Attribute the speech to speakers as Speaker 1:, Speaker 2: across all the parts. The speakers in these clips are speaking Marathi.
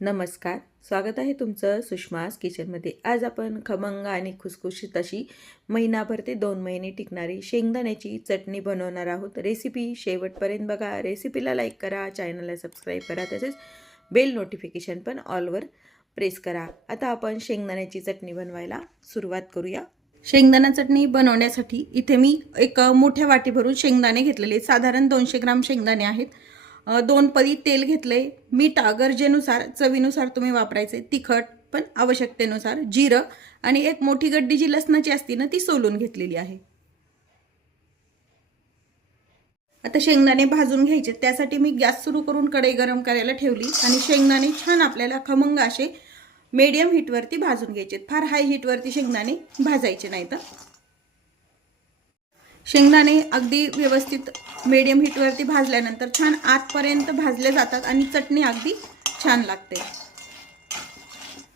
Speaker 1: नमस्कार. स्वागत आहे तुमचं सुषमास किचनमध्ये. आज आपण खमंग आणि खुसखुशीत अशी महिनाभर ते दोन महिने टिकणारी शेंगदाण्याची चटणी बनवणार आहोत. रेसिपी शेवटपर्यंत बघा. रेसिपीला लाईक करा चॅनलला सबस्क्राईब करा तसेच बेल नोटिफिकेशन पण ऑलवर प्रेस करा. आता आपण शेंगदाण्याची चटणी बनवायला सुरुवात करूया. शेंगदाणा चटणी बनवण्यासाठी इथे मी एक मोठ्या वाटीभरून शेंगदाणे घेतलेले आहेत. साधारण दोनशे ग्राम शेंगदाणे आहेत. दोन पदी तेल घेतले मीठ गरजेनुसार चवीनुसार तुम्ही वापरायचे. तिखट पण आवश्यकतेनुसार जिरं आणि एक मोठी गड्डी जी लसणाची असते ना ती सोलून घेतलेली आहे. आता शेंगदाणे भाजून घ्यायचे. त्यासाठी मी गॅस सुरू करून कढई गरम करायला ठेवली आणि शेंगदाणे छान आपल्याला खमंग असे मीडियम हीटवरती भाजून घ्यायचे. फार हाय हीटवरती शेंगदाणे भाजायचे नाही तर शेंगदाणे अगदी व्यवस्थित मीडियम हीटवरती भाजल्यानंतर छान आतपर्यंत भाजले जातात आणि चटणी अगदी छान लागते.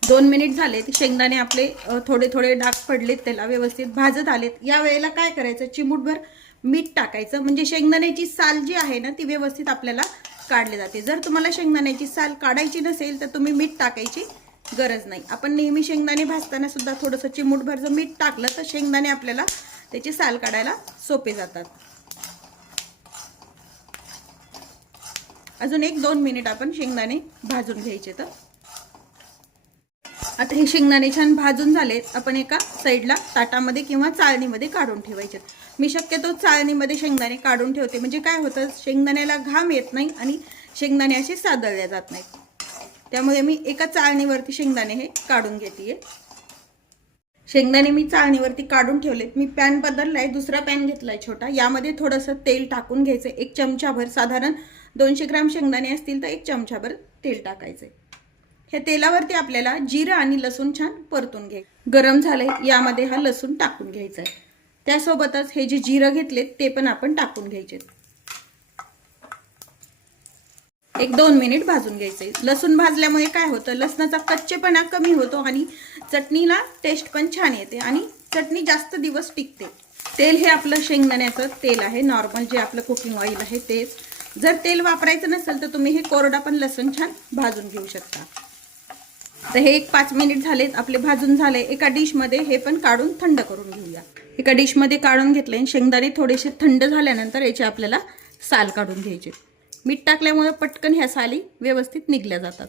Speaker 1: दोन मिनिट झाले शेंगदाणे आपले थोडे थोडे डाग पडलेत त्याला व्यवस्थित भाजत आलेत. या वेळेला काय करायचं चिमूटभर मीठ टाकायचं म्हणजे शेंगदाण्याची साल जी आहे ना ती व्यवस्थित आपल्याला काढली जाते. जर तुम्हाला शेंगदाण्याची साल काढायची नसेल तर तुम्ही मीठ टाकायची गरज नाही. आपण नेहमी शेंगदाणे भाजताना सुद्धा थोडंसं चिमूटभर जर मीठ टाकलं तर शेंगदाणे आपल्याला त्याची साल काढायला सोपे जातात. अजून एक दोन मिनिट आपण शेंगदाणे भाजून घ्यायचे तर. आता हे शेंगदाणे छान भाजून झालेत आपण एका साईडला ताटामध्ये किंवा चाळणीमध्ये काढून ठेवायचे. मी शक्यतो चाळणीमध्ये शेंगदाणे काढून ठेवते. म्हणजे काय होतं शेंगदाण्याला घाम येत नाही आणि शेंगदाणे असे सादळले जात नाहीत. त्यामुळे मी एका चाळणीवरती शेंगदाणे हे काढून घेते शेंगदाणे मी चाळणीवरती काढून ठेवलेत मी पॅन बदललाय दुसरा पॅन घेतलाय छोटा. यामध्ये थोडंसं तेल टाकून घ्यायचं एक चमचाभर साधारण दोनशे ग्राम शेंगदाणे असतील तर एक चमचाभर तेल टाकायचे ह्या तेलावरती आपल्याला जिरं आणि लसूण छान परतून घ्याय गरम झालंय. यामध्ये हा लसूण टाकून घ्यायचा आहे त्यासोबतच हे जे जिरं घेतलेत ते पण आपण टाकून घ्यायचे एक दोन मिनिट भाजून घ्यायचे. लसूण भाजल्यामुळे काय होतं लसणाचा कच्चेपणा कमी होतो आणि चटणीला टेस्ट पण छान येते आणि चटणी जास्त दिवस टिकते. तेल हे आपलं शेंगदाण्याचं तेल आहे नॉर्मल जे आपलं कुकिंग ऑइल आहे तेच. जर तेल वापरायचं नसेल तर तुम्ही हे कोरडा पण लसूण छान भाजून घेऊ शकता. तर हे एक पाच मिनिट झालेत आपले भाजून झाले. एका डिशमध्ये हे पण काढून थंड करून घेऊया. एका डिशमध्ये काढून घेतले शेंगदाणे थोडेसे थंड झाल्यानंतर याचे आपल्याला साल काढून घ्यायचे. मीठ टाकल्यामुळे पटकन ह्या साली व्यवस्थित निघल्या जातात.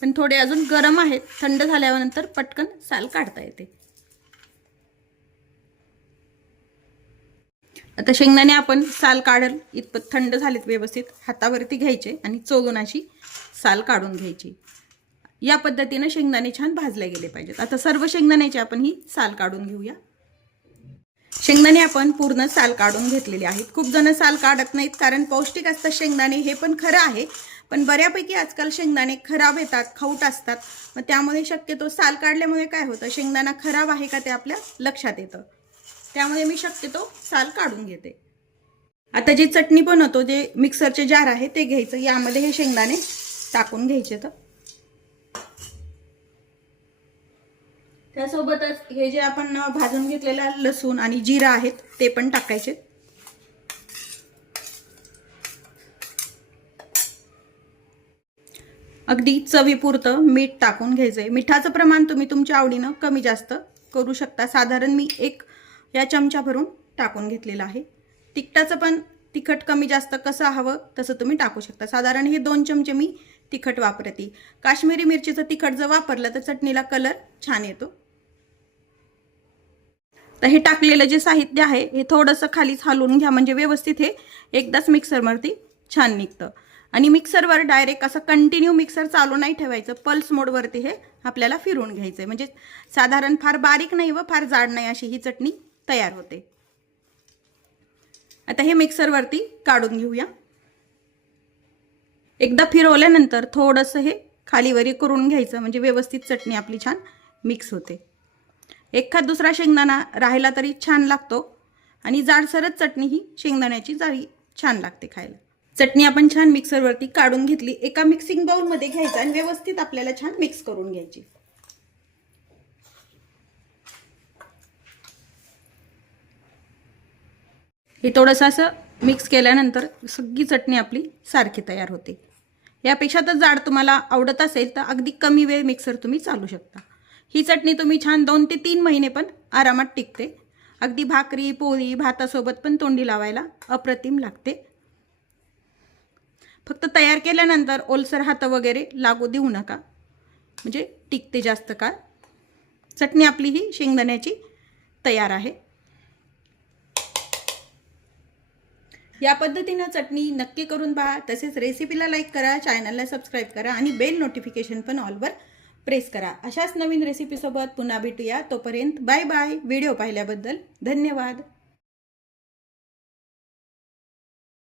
Speaker 1: पण थोडे अजून गरम आहेत थंड झाल्यानंतर पटकन साल काढता येते. आता शेंगदाणे आपण साल काढल इतपत थंड झालेत व्यवस्थित हातावरती घ्यायचे आणि चोलून अशी साल काढून घ्यायची. या पद्धतीनं शेंगदाणे छान भाजले गेले पाहिजेत. आता सर्व शेंगदाण्याची आपण ही साल काढून घेऊया. शेंगदाणे आपण पूर्ण साल काढून घेतलेले आहेत. खूप जण साल काढत नाहीत कारण पौष्टिक असतात शेंगदाणे हे पण खरं आहे. पण बऱ्यापैकी आजकाल शेंगदाणे खराब येतात खाऊट असतात. मग त्यामुळे शक्यतो साल काढल्यामुळे काय होतं? शेंगदाणा खराब आहे का ते आपल्या लक्षात येतं. त्यामुळे मी शक्यतो साल काढून घेते. आता जी चटणी बनवतो जे मिक्सरचे जार आहे ते घ्यायचं. यामध्ये हे शेंगदाणे टाकून घ्यायचे तर. त्यासोबतच हे जे आपण भाजून घेतलेला लसूण आणि जिरा आहेत ते पण टाकायचे. अगदी चवीपुरतं मीठ टाकून घ्यायचंय. मिठाचं प्रमाण तुम्ही तुमच्या आवडीनं कमी जास्त करू शकता. साधारण मी एक या चमचा भरून टाकून घेतलेला आहे. तिखटाचं पण तिखट कमी जास्त कसं हवं तसं तुम्ही टाकू शकता. साधारण हे दोन चमचे मी तिखट वापरते. काश्मीरी मिरचीचं तिखट जर वापरलं तर चटणीला कलर छान येतो. तर हे टाकलेलं जे साहित्य आहे हे थोडंसं खालीच हलवून घ्या म्हणजे व्यवस्थित हे एकदाच मिक्सरवरती छान निघतं. आणि मिक्सरवर डायरेक्ट असं कंटिन्यू मिक्सर चालू नाही ठेवायचं पल्स मोडवरती हे आपल्याला फिरवून घ्यायचं आहे म्हणजे साधारण फार बारीक नाही व फार जाड नाही अशी ही चटणी तयार होते. आता हे मिक्सरवरती काढून घेऊया. एकदा फिरवल्यानंतर थोडंसं हे खालीवरी करून घ्यायचं म्हणजे व्यवस्थित चटणी आपली छान मिक्स होते. एखाद दुसरा शेंगदाणा राहिला तरी छान लागतो आणि जाडसरच चटणी ही शेंगदाण्याची जाळी छान लागते खायला. चटणी आपण छान मिक्सरवरती काढून घेतली. एका मिक्सिंग बाउलमध्ये घ्यायचं आणि व्यवस्थित आपल्याला छान मिक्स करून घ्यायची. हे थोडंसं असं मिक्स केल्यानंतर सगळी चटणी आपली सारखी तयार होते. यापेक्षा तर जाड तुम्हाला आवडत असेल तर अगदी कमी वेळ मिक्सर तुम्ही चालू शकता. ही चटणी तुम्ही छान दोन ते तीन महिने पण आरामात टिकते. अगदी भाकरी पोळी भातासोबत पण तोंडी लावायला अप्रतिम लागते. फक्त तयार केल्यानंतर ओलसर हात वगैरे लागू देऊ नका. म्हणजे टिकते जास्त काळ. चटणी आपली ही शेंगदाण्याची तयार आहे. या पद्धतीनं चटणी नक्की करून पहा. तसेच रेसिपीला लाईक करा चॅनलला सबस्क्राईब करा आणि बेल नोटिफिकेशन पण ऑलवर प्रेस करा. अशाच नवीन रेसिपीसोबत पुन्हा भेटूया. तोपर्यंत बाय बाय व्हिडिओ पाहिल्याबद्दल धन्यवाद.